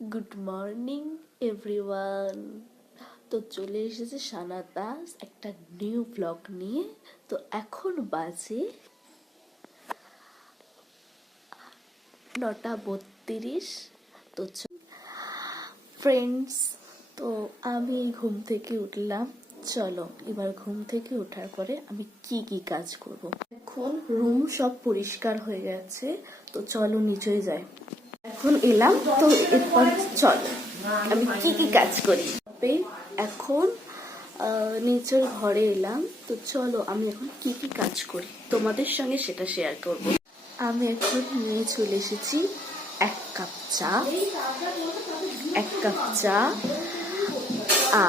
Good morning everyone. তো চলে এসেছে সানা দাস একটা নিউ ব্লগ নিয়ে। তো এখন বাজে 9:32। তো ফ্রেন্ডস, তো আমি ঘুম থেকে উঠলাম। চলো এবার ঘুম থেকে ওঠার পরে আমি কি কি কাজ করব। এখন রুম সব পরিষ্কার হয়ে গেছে, তো চলো নিচে যাই। এখন এলাম, তো এরপর চলো আমি কি কি কাজ করি। এখন নিচের ঘরে এলাম, তো চলো আমি এখন কি কি কাজ করি তোমাদের সঙ্গে সেটা শেয়ার করব। আমি এখন নিয়ে চলে এসেছি এক কাপ চা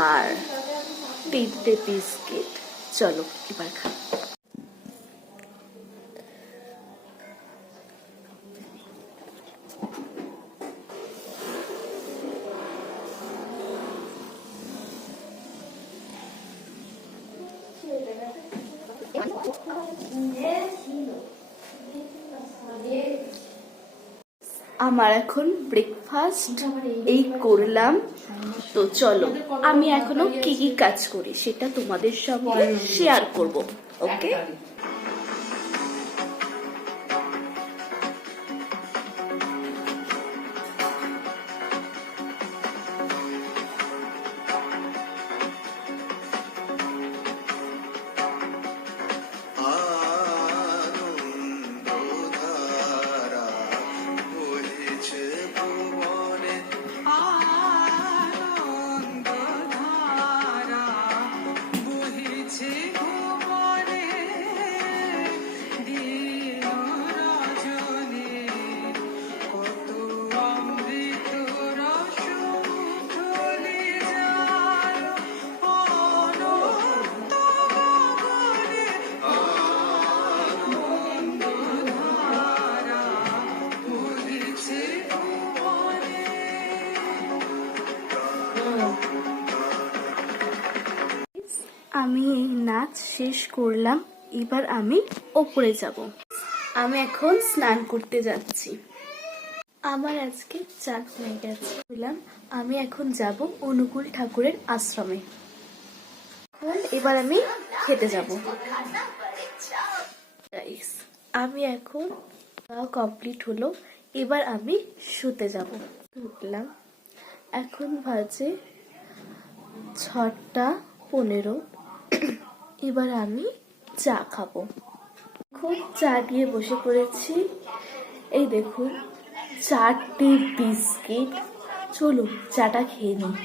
আর 3টে বিস্কিট। চলো এবার খাই। আমার এখন ব্রেকফাস্ট এই করলাম। তো চলো আমি এখনো কি কি কাজ করি সেটা তোমাদের সঙ্গে শেয়ার করব। ওকে, আমি এই নাচ শেষ করলাম, এবার আমি ওপরে যাব। আমি এখন স্নান করতে যাচ্ছি। আমার আজকে চান হয়ে গেছে। বললাম আমি এখন যাব অনুকূল ঠাকুরের আশ্রমে। এবার আমি খেতে যাব। আমি এখন কমপ্লিট হলো, এবার আমি শুতে যাব। উঠলাম, এখন বাজে 6:15। এবার আমি চা খাবো। এখন চা দিয়ে বসে পড়েছি। এই দেখুন 4টে বিস্কিট। চলুন চাটা খেয়ে নিই।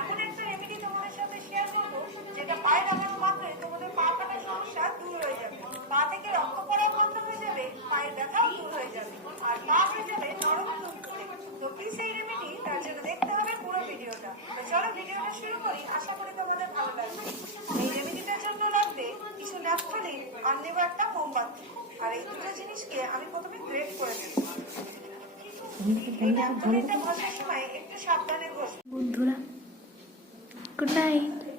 এমন একটা রেমেডি তোমাদের সাথে শেয়ার করবো যেটা পায়ে লাগানো মাত্রই তোমাদের পা কাটার সমস্যা দূর হয়ে যাবে, পা থেকে রক্ত পড়া বন্ধ হয়ে যাবে, পায়ের ব্যথাও দূর হয়ে যাবে, আর পা হয়ে যাবে নরম তুলতুলে। তো প্লিজ এই রেমেডি তার জন্য দেখতে হবে পুরো ভিডিওটা। তো চলো ভিডিওটা শুরু করি, আশা করি তোমাদের ভালো লাগবে। এই রেমেডিটার জন্য লাগবে কিছু ন্যাপথলিন আর নেব একটা মোমবাতি। আর এই দুটো জিনিসকে আমি প্রথমে গ্রেট করে নেব। এই ন্যাপথলিনটা ঘষার সময় একটু সাবধানে ঘষবো। বন্ধুরা, গুড নাইট।